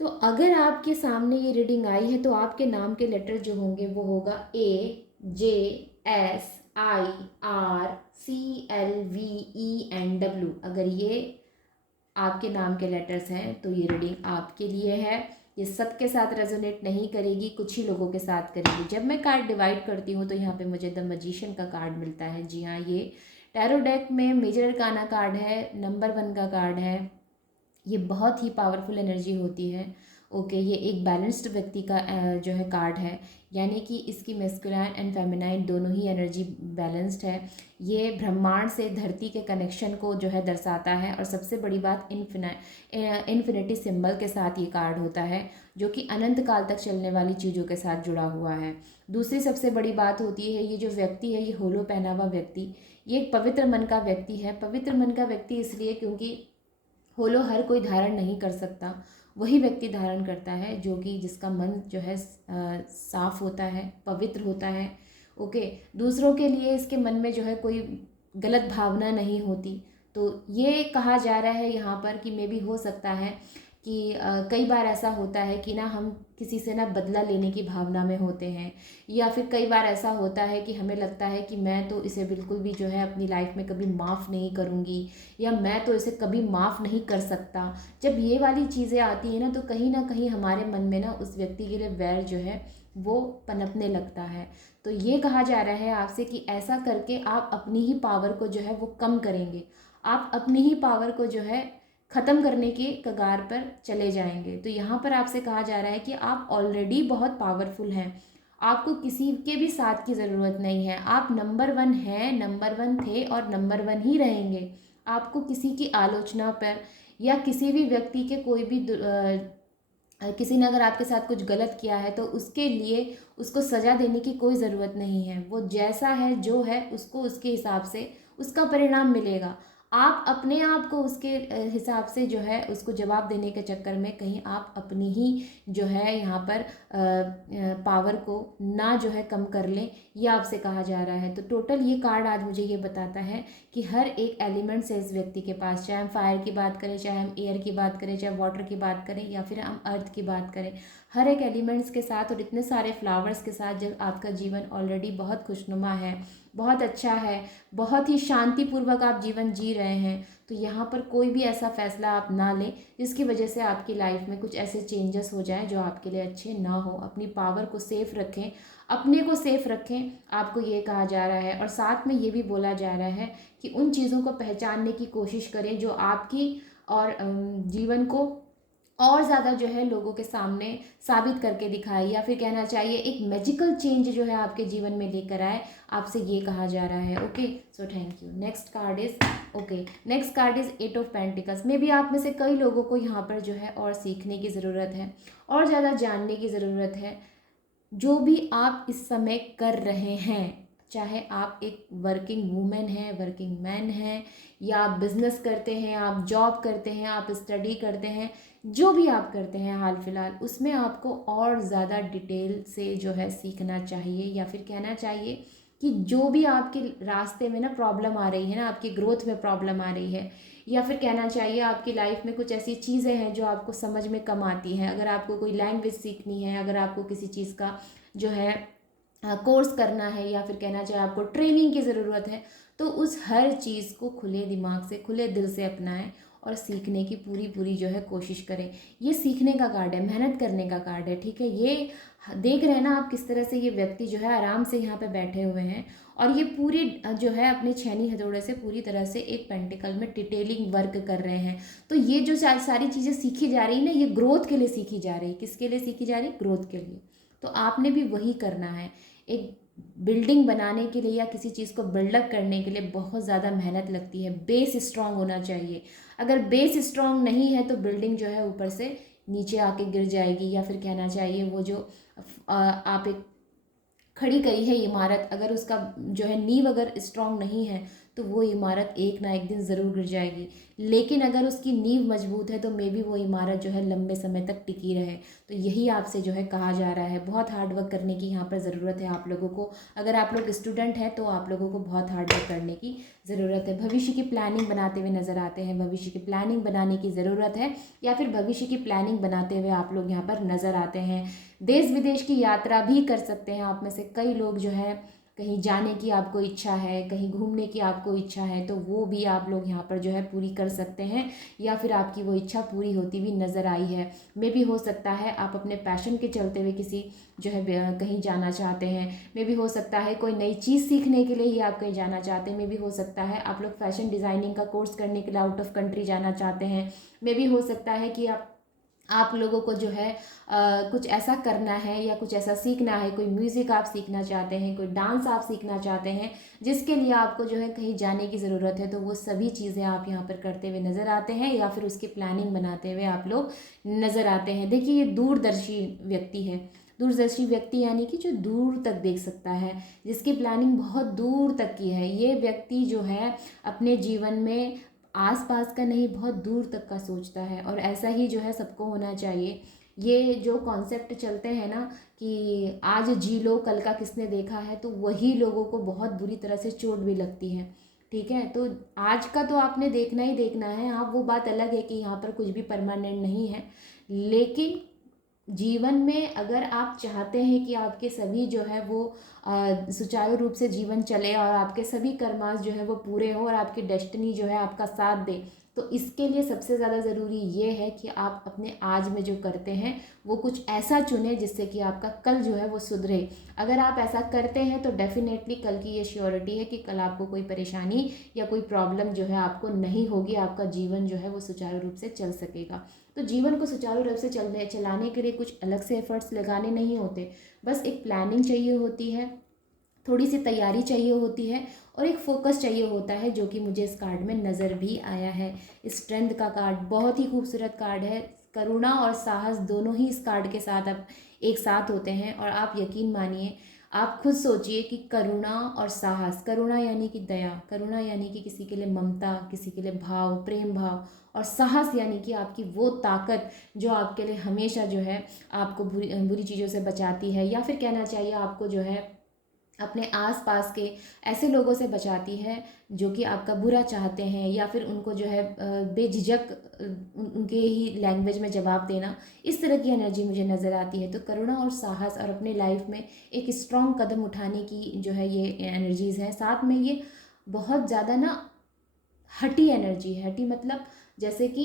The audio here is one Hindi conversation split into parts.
तो अगर आपके सामने ये रीडिंग आई है तो आपके नाम के लेटर जो होंगे वो होगा AJSIRCLVENW। अगर ये आपके नाम के लेटर्स हैं तो ये रीडिंग आपके लिए है। ये सबके साथ रेजोनेट नहीं करेगी, कुछ ही लोगों के साथ करेगी। जब मैं कार्ड डिवाइड करती हूँ तो यहाँ पे मुझे द मैजिशियन का कार्ड मिलता है। जी हाँ, ये टैरो डेक में मेजर अरकाना कार्ड है, नंबर 1 का कार्ड है। ये बहुत ही पावरफुल एनर्जी होती है। ओके, ये एक बैलेंस्ड व्यक्ति का जो है कार्ड है, यानी कि इसकी मेस्कुलाइन एंड फेमिनाइन दोनों ही एनर्जी बैलेंस्ड है। ये ब्रह्मांड से धरती के कनेक्शन को जो है दर्शाता है। और सबसे बड़ी बात, इन्फिनिटी सिंबल के साथ ये कार्ड होता है, जो कि अनंत काल तक चलने वाली चीज़ों के साथ जुड़ा हुआ है। दूसरी सबसे बड़ी बात होती है, ये जो व्यक्ति है, ये होलो पहना हुआ व्यक्ति, ये एक पवित्र मन का व्यक्ति है। पवित्र मन का व्यक्ति इसलिए क्योंकि होलो हर कोई धारण नहीं कर सकता, वही व्यक्ति धारण करता है जो कि जिसका मन जो है साफ होता है, पवित्र होता है। ओके, दूसरों के लिए इसके मन में जो है कोई गलत भावना नहीं होती। तो ये कहा जा रहा है यहाँ पर कि मे भी हो सकता है कि कई बार ऐसा होता है कि ना हम किसी से ना बदला लेने की भावना में होते हैं, या फिर कई बार ऐसा होता है कि हमें लगता है कि मैं तो इसे बिल्कुल भी जो है अपनी लाइफ में कभी माफ़ नहीं करूँगी, या मैं तो इसे कभी माफ़ नहीं कर सकता। जब ये वाली चीज़ें आती हैं ना कहीं हमारे मन में ना उस व्यक्ति के लिए वैर जो है वो पनपने लगता है। तो ये कहा जा रहा है आपसे कि ऐसा करके आप अपनी ही पावर को जो है वो कम करेंगे, आप अपनी ही पावर को जो है ख़त्म करने के कगार पर चले जाएंगे। तो यहाँ पर आपसे कहा जा रहा है कि आप ऑलरेडी बहुत पावरफुल हैं, आपको किसी के भी साथ की ज़रूरत नहीं है। आप नंबर 1 हैं, नंबर 1 थे और नंबर 1 ही रहेंगे। आपको किसी की आलोचना पर या किसी भी व्यक्ति के कोई भी किसी ने अगर आपके साथ कुछ गलत किया है तो उसके लिए उसको सज़ा देने की कोई ज़रूरत नहीं है। वो जैसा है जो है उसको उसके हिसाब से उसका परिणाम मिलेगा। आप अपने आप को उसके हिसाब से जो है उसको जवाब देने के चक्कर में कहीं आप अपनी ही जो है यहाँ पर पावर को ना जो है कम कर लें, ये आपसे कहा जा रहा है। तो टोटल ये कार्ड आज मुझे ये बताता है कि हर एक एलिमेंट्स है इस व्यक्ति के पास, चाहे हम फायर की बात करें, चाहे हम एयर की बात करें, चाहे वाटर की बात करें, या फिर हम अर्थ की बात करें, हर एक एलिमेंट्स के साथ और इतने सारे फ्लावर्स के साथ जब आपका जीवन ऑलरेडी बहुत खुशनुमा है, बहुत अच्छा है, बहुत ही शांतिपूर्वक आप जीवन जी रहे हैं, तो यहाँ पर कोई भी ऐसा फैसला आप ना लें जिसकी वजह से आपकी लाइफ में कुछ ऐसे चेंजेस हो जाएं जो आपके लिए अच्छे ना हो। अपनी पावर को सेफ रखें, अपने को सेफ रखें, आपको ये कहा जा रहा है। और साथ में ये भी बोला जा रहा है कि उन चीज़ों को पहचानने की कोशिश करें जो आपकी और जीवन को और ज़्यादा जो है लोगों के सामने साबित करके दिखाए, या फिर कहना चाहिए एक मैजिकल चेंज जो है आपके जीवन में लेकर आए, आपसे ये कहा जा रहा है। Okay, so thank you. Next card is next card is 8 of pentacles. मे भी आप में से कई लोगों को यहाँ पर जो है और सीखने की ज़रूरत है और ज़्यादा जानने की ज़रूरत है। जो भी आप इस समय कर रहे हैं, चाहे आप एक वर्किंग वूमेन हैं, वर्किंग मैन हैं, या आप बिजनेस करते हैं, आप जॉब करते हैं, आप स्टडी करते हैं, जो भी आप करते हैं हाल फिलहाल, उसमें आपको और ज़्यादा डिटेल से जो है सीखना चाहिए, या फिर कहना चाहिए कि जो भी आपके रास्ते में ना प्रॉब्लम आ रही है ना, आपकी ग्रोथ में प्रॉब्लम आ रही है, या फिर कहना चाहिए आपकी लाइफ में कुछ ऐसी चीज़ें हैं जो आपको समझ में कम आती हैं, अगर आपको कोई लैंग्वेज सीखनी है, अगर आपको किसी चीज़ का जो है कोर्स करना है, या फिर कहना चाहिए आपको ट्रेनिंग की ज़रूरत है, तो उस हर चीज़ को खुले दिमाग से, खुले दिल से अपनाएं और सीखने की पूरी पूरी जो है कोशिश करें। ये सीखने का कार्ड है, मेहनत करने का कार्ड है, ठीक है। ये देख रहे हैं ना आप किस तरह से ये व्यक्ति जो है आराम से यहाँ पे बैठे हुए हैं, और ये पूरी जो है अपने छेनी हथौड़े से पूरी तरह से एक पेंटिकल में डिटेलिंग वर्क कर रहे हैं। तो ये जो सारी चीज़ें सीखी जा रही है ना, ये ग्रोथ के लिए सीखी जा रही है। किसके लिए सीखी जा रही है? ग्रोथ के लिए। तो आपने भी वही करना है। एक बिल्डिंग बनाने के लिए या किसी चीज़ को बिल्डअप करने के लिए बहुत ज़्यादा मेहनत लगती है, बेस स्ट्रांग होना चाहिए। अगर बेस स्ट्रांग नहीं है तो बिल्डिंग जो है ऊपर से नीचे आके गिर जाएगी, या फिर कहना चाहिए वो जो आप एक खड़ी करी है इमारत, अगर उसका जो है नींव अगर स्ट्रांग नहीं है तो वो इमारत एक ना एक दिन ज़रूर गिर जाएगी। लेकिन अगर उसकी नींव मजबूत है तो मे बी वो इमारत जो है लंबे समय तक टिकी रहे। तो यही आपसे जो है कहा जा रहा है। बहुत हार्ड वर्क करने की यहाँ पर ज़रूरत है आप लोगों को। अगर आप लोग स्टूडेंट हैं तो आप लोगों को बहुत हार्ड वर्क करने की ज़रूरत है। भविष्य की प्लानिंग बनाते हुए नज़र आते हैं, भविष्य की प्लानिंग बनाने की ज़रूरत है, या फिर भविष्य की प्लानिंग बनाते हुए आप लोग यहाँ पर नज़र आते हैं। देश विदेश की यात्रा भी कर सकते हैं। आप में से कई लोग जो है कहीं जाने की आपको इच्छा है, कहीं घूमने की आपको इच्छा है, तो वो भी आप लोग यहाँ पर जो है पूरी कर सकते हैं, या फिर आपकी वो इच्छा पूरी होती हुई नज़र आई है। मे भी हो सकता है आप अपने पैशन के चलते हुए किसी जो है कहीं जाना चाहते हैं। मे भी हो सकता है कोई नई चीज़ सीखने के लिए ही आप कहीं जाना चाहते हैं। मे भी हो सकता है आप लोग फैशन डिज़ाइनिंग का कोर्स करने के लिए आउट ऑफ कंट्री जाना चाहते हैं। मे भी हो सकता है कि आप लोगों को जो है कुछ ऐसा करना है या कुछ ऐसा सीखना है, कोई म्यूज़िक आप सीखना चाहते हैं, कोई डांस आप सीखना चाहते हैं, जिसके लिए आपको जो है कहीं जाने की ज़रूरत है। तो वो सभी चीज़ें आप यहाँ पर करते हुए नज़र आते हैं, या फिर उसकी प्लानिंग बनाते हुए आप लोग नज़र आते हैं। देखिए, ये दूरदर्शी व्यक्ति है। दूरदर्शी व्यक्ति यानी कि जो दूर तक देख सकता है, जिसकी प्लानिंग बहुत दूर तक की है। ये व्यक्ति जो है अपने जीवन में आसपास का नहीं, बहुत दूर तक का सोचता है, और ऐसा ही जो है सबको होना चाहिए। ये जो कॉन्सेप्ट चलते हैं ना कि आज जी लो कल का किसने देखा है, तो वही लोगों को बहुत बुरी तरह से चोट भी लगती है। ठीक है, तो आज का तो आपने देखना ही देखना है। हाँ, वो बात अलग है कि यहाँ पर कुछ भी परमानेंट नहीं है, लेकिन जीवन में अगर आप चाहते हैं कि आपके सभी जो है वो सुचारू रूप से जीवन चले, और आपके सभी कर्मास जो है वो पूरे हों, और आपकी डेस्टिनी जो है आपका साथ दे, तो इसके लिए सबसे ज़्यादा ज़रूरी ये है कि आप अपने आज में जो करते हैं वो कुछ ऐसा चुनें जिससे कि आपका कल जो है वो सुधरे। अगर आप ऐसा करते हैं तो डेफिनेटली कल की ये श्योरिटी है कि कल आपको कोई परेशानी या कोई प्रॉब्लम जो है आपको नहीं होगी, आपका जीवन जो है वो सुचारू रूप से चल सकेगा। तो जीवन को सुचारू रूप से चलाने के लिए कुछ अलग से एफर्ट्स लगाने नहीं होते, बस एक प्लानिंग चाहिए होती है, थोड़ी सी तैयारी चाहिए होती है, और एक फोकस चाहिए होता है, जो कि मुझे इस कार्ड में नज़र भी आया है। स्ट्रेंथ का कार्ड बहुत ही खूबसूरत कार्ड है। करुणा और साहस दोनों ही इस कार्ड के साथ अब एक साथ होते हैं, और आप यकीन मानिए, आप खुद सोचिए कि करुणा और साहस, करुणा यानी कि दया, करुणा यानी कि किसी के लिए ममता, किसी के लिए भाव, प्रेम भाव, और साहस यानी कि आपकी वो ताकत जो आपके लिए हमेशा जो है आपको बुरी बुरी चीज़ों से बचाती है, या फिर कहना चाहिए आपको जो है अपने आसपास के ऐसे लोगों से बचाती है जो कि आपका बुरा चाहते हैं, या फिर उनको जो है बेझिझक उनके ही लैंग्वेज में जवाब देना, इस तरह की एनर्जी मुझे नज़र आती है। तो करुणा और साहस और अपने लाइफ में एक स्ट्रॉन्ग कदम उठाने की जो है ये एनर्जीज़ हैं। साथ में ये बहुत ज़्यादा ना हठी एनर्जी है। हठी मतलब जैसे कि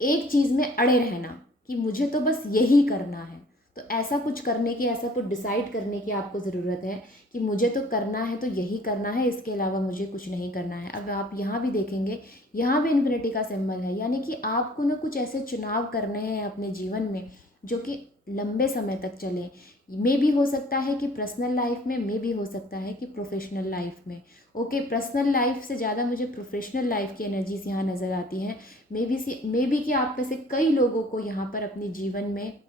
एक चीज़ में अड़े रहना कि मुझे तो बस यही करना है। तो ऐसा कुछ करने की, ऐसा कुछ डिसाइड करने की आपको ज़रूरत है कि मुझे तो करना है तो यही करना है, इसके अलावा मुझे कुछ नहीं करना है। अब आप यहाँ भी देखेंगे, यहाँ भी इन्फिनिटी का सिंबल है, यानी कि आपको ना कुछ ऐसे चुनाव करने हैं अपने जीवन में जो कि लंबे समय तक चले। मे भी हो सकता है कि पर्सनल लाइफ में, मे भी हो सकता है कि प्रोफेशनल लाइफ में। ओके, पर्सनल लाइफ से ज़्यादा मुझे प्रोफेशनल लाइफ की एनर्जीज यहाँ नज़र आती हैं। मे बी कि आप में से कई लोगों को यहाँ पर अपने जीवन में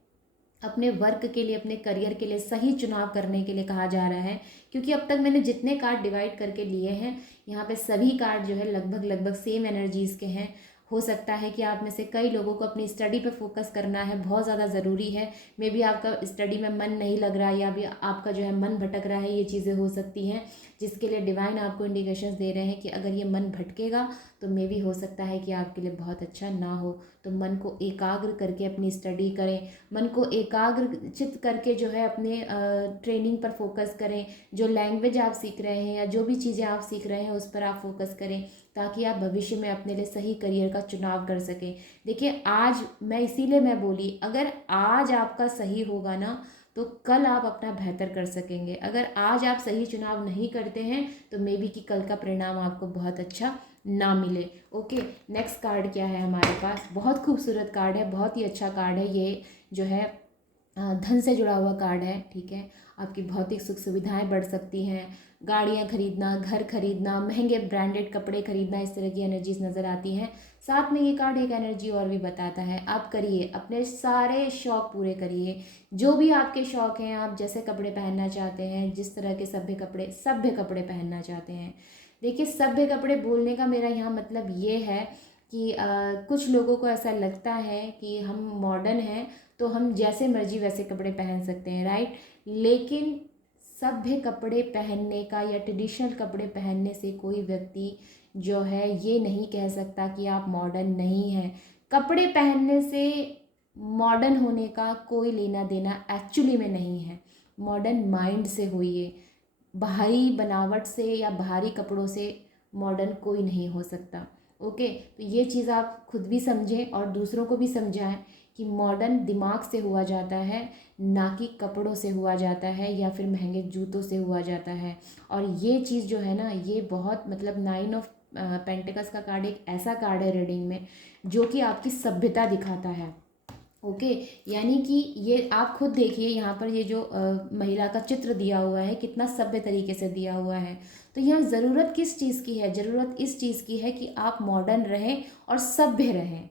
अपने वर्क के लिए, अपने करियर के लिए सही चुनाव करने के लिए कहा जा रहा है, क्योंकि अब तक मैंने जितने कार्ड डिवाइड करके लिए हैं, यहाँ पे सभी कार्ड जो है लगभग लगभग सेम एनर्जीज़ के हैं। हो सकता है कि आप में से कई लोगों को अपनी स्टडी पे फोकस करना है, बहुत ज़्यादा ज़रूरी है। मे बी आपका स्टडी में मन नहीं लग रहा है, या भी आपका जो है मन भटक रहा है, ये चीज़ें हो सकती हैं, जिसके लिए डिवाइन आपको इंडिकेशंस दे रहे हैं कि अगर ये मन भटकेगा तो मे भी हो सकता है कि आपके लिए बहुत अच्छा ना हो। तो मन को एकाग्र करके अपनी स्टडी करें, मन को एकाग्रचित करके जो है अपने ट्रेनिंग पर फोकस करें। जो लैंग्वेज आप सीख रहे हैं या जो भी चीज़ें आप सीख रहे हैं उस पर आप फोकस करें, ताकि आप भविष्य में अपने लिए सही करियर का चुनाव कर सकें। देखिए, आज इसीलिए मैं बोली, अगर आज आपका सही होगा ना तो कल आप अपना बेहतर कर सकेंगे। अगर आज आप सही चुनाव नहीं करते हैं तो मे बी कि कल का परिणाम आपको बहुत अच्छा ना मिले। ओके, नेक्स्ट कार्ड क्या है हमारे पास? बहुत खूबसूरत कार्ड है, बहुत ही अच्छा कार्ड है ये, जो है धन से जुड़ा हुआ कार्ड है। ठीक है, आपकी भौतिक सुख सुविधाएं बढ़ सकती हैं, गाड़ियां खरीदना, घर खरीदना, महंगे ब्रांडेड कपड़े खरीदना, इस तरह की एनर्जीज नज़र आती हैं। साथ में ये कार्ड एक एनर्जी और भी बताता है, आप करिए, अपने सारे शौक़ पूरे करिए, जो भी आपके शौक़ हैं, आप जैसे कपड़े पहनना चाहते हैं, जिस तरह के सभ्य कपड़े पहनना चाहते हैं, देखिए, सभ्य कपड़े बोलने का मेरा यहाँ मतलब ये है कि कुछ लोगों को ऐसा लगता है कि हम मॉडर्न हैं तो हम जैसे मर्जी वैसे कपड़े पहन सकते हैं, राइट। लेकिन सभ्य कपड़े पहनने का या ट्रेडिशनल कपड़े पहनने से कोई व्यक्ति जो है ये नहीं कह सकता कि आप मॉडर्न नहीं हैं। कपड़े पहनने से मॉडर्न होने का कोई लेना देना एक्चुअली में नहीं है। मॉडर्न माइंड से होइए, बाहरी बनावट से या बाहरी कपड़ों से मॉडर्न कोई नहीं हो सकता। ओके, तो ये चीज़ आप खुद भी समझें और दूसरों को भी समझाएं कि मॉडर्न दिमाग से हुआ जाता है, ना कि कपड़ों से हुआ जाता है या फिर महंगे जूतों से हुआ जाता है। और ये चीज़ जो है ना, ये बहुत मतलब 9 ऑफ पेंटिकल्स का कार्ड एक ऐसा कार्ड है रीडिंग में जो कि आपकी सभ्यता दिखाता है। ओके, यानी कि ये आप खुद देखिए यहाँ पर ये जो महिला का चित्र दिया हुआ है कितना सभ्य तरीके से दिया हुआ है। तो यहाँ ज़रूरत किस चीज़ की है? ज़रूरत इस चीज़ की है कि आप मॉडर्न रहें और सभ्य रहें।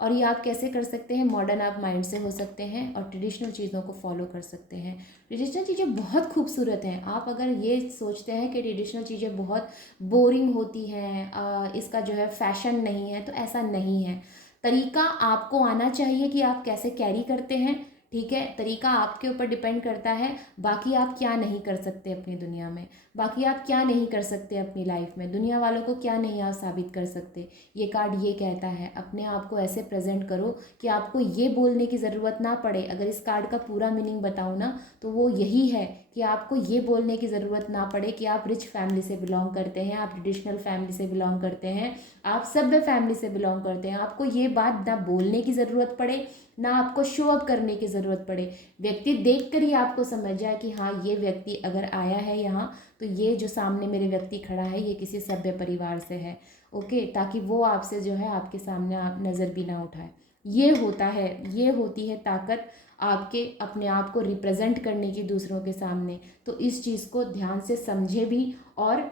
और ये आप कैसे कर सकते हैं? मॉडर्न आप माइंड से हो सकते हैं और ट्रेडिशनल चीज़ों को फॉलो कर सकते हैं। ट्रेडिशनल चीज़ें बहुत खूबसूरत हैं। आप अगर ये सोचते हैं कि ट्रेडिशनल चीज़ें बहुत बोरिंग होती हैं, इसका जो है फैशन नहीं है, तो ऐसा नहीं है। तरीका आपको आना चाहिए कि आप कैसे कैरी करते हैं, ठीक है। तरीका आपके ऊपर डिपेंड करता है। बाकी आप क्या नहीं कर सकते अपनी दुनिया में, बाकी आप क्या नहीं कर सकते अपनी लाइफ में, दुनिया वालों को क्या नहीं आप साबित कर सकते। ये कार्ड ये कहता है अपने आप को ऐसे प्रेजेंट करो कि आपको ये बोलने की ज़रूरत ना पड़े। अगर इस कार्ड का पूरा मीनिंग बताऊँ ना तो वो यही है कि आपको ये बोलने की ज़रूरत ना पड़े कि आप रिच फैमिली से बिलोंग करते हैं, आप ट्रेडिशनल फैमिली से बिलोंग करते हैं, आप सभ्य फैमिली से बिलोंग करते हैं। आपको ये बात ना बोलने की ज़रूरत पड़े, ना आपको शो अप करने की ज़रूरत पड़े। व्यक्ति देख कर ही आपको समझ जाए कि हाँ, ये व्यक्ति अगर आया है यहाँ तो ये जो सामने मेरे व्यक्ति खड़ा है ये किसी सभ्य परिवार से है। ओके, ताकि वो आपसे जो है आपके सामने आप नज़र भी ना उठाए। ये होता है, ये होती है ताकत आपके अपने आप को रिप्रेजेंट करने की दूसरों के सामने। तो इस चीज़ को ध्यान से समझे भी और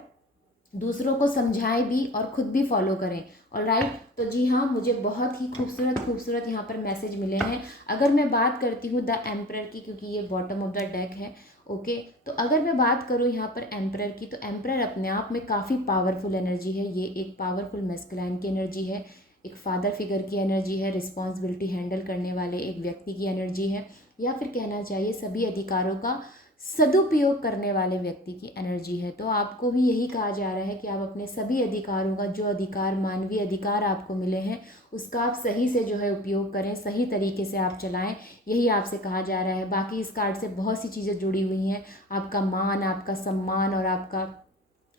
दूसरों को समझाएं भी और ख़ुद भी फॉलो करें। और राइट, तो जी हाँ, मुझे बहुत ही खूबसूरत खूबसूरत यहाँ पर मैसेज मिले हैं। अगर मैं बात करती हूँ द एम्परर की, क्योंकि ये बॉटम ऑफ द डेक है, ओके, तो अगर मैं बात करूँ यहाँ पर एम्परर की, तो एम्परर अपने आप में काफ़ी पावरफुल एनर्जी है। ये एक पावरफुल मैस्कुलाइन की एनर्जी है, एक फादर फिगर की एनर्जी है, रिस्पॉन्सिबिलिटी हैंडल करने वाले एक व्यक्ति की एनर्जी है, या फिर कहना चाहिए सभी अधिकारों का सदुपयोग करने वाले व्यक्ति की एनर्जी है। तो आपको भी यही कहा जा रहा है कि आप अपने सभी अधिकारों का, जो अधिकार मानवीय अधिकार आपको मिले हैं, उसका आप सही से जो है उपयोग करें, सही तरीके से आप चलाएं, यही आपसे कहा जा रहा है। बाकी इस कार्ड से बहुत सी चीज़ें जुड़ी हुई हैं, आपका मान, आपका सम्मान और आपका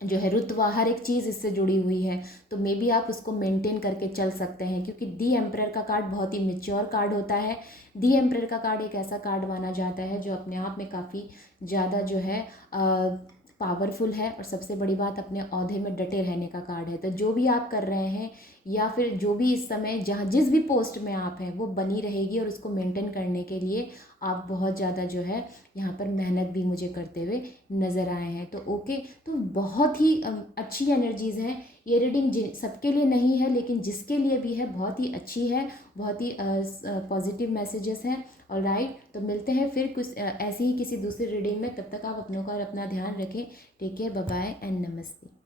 जो है रुतबा, हर एक चीज़ इससे जुड़ी हुई है। तो मे बी आप उसको मेंटेन करके चल सकते हैं, क्योंकि दी एम्परर का कार्ड बहुत ही मेच्योर कार्ड होता है। दी एम्परर का कार्ड एक ऐसा कार्ड माना जाता है जो अपने आप में काफ़ी ज़्यादा जो है पावरफुल है, और सबसे बड़ी बात अपने औहदे में डटे रहने का कार्ड है। तो जो भी आप कर रहे हैं या फिर जो भी इस समय जहाँ जिस भी पोस्ट में आप हैं वो बनी रहेगी, और उसको मेंटेन करने के लिए आप बहुत ज़्यादा जो है यहाँ पर मेहनत भी मुझे करते हुए नज़र आए हैं। तो ओके, तो बहुत ही अच्छी एनर्जीज़ हैं। ये रीडिंग सबके लिए नहीं है, लेकिन जिसके लिए भी है बहुत ही अच्छी है, बहुत ही पॉजिटिव मैसेजेस हैं। और राइट, तो मिलते हैं फिर कुछ ऐसी ही किसी दूसरी रीडिंग में। तब तक आप अपनों का और अपना ध्यान रखें। Take care, bye bye and नमस्ते।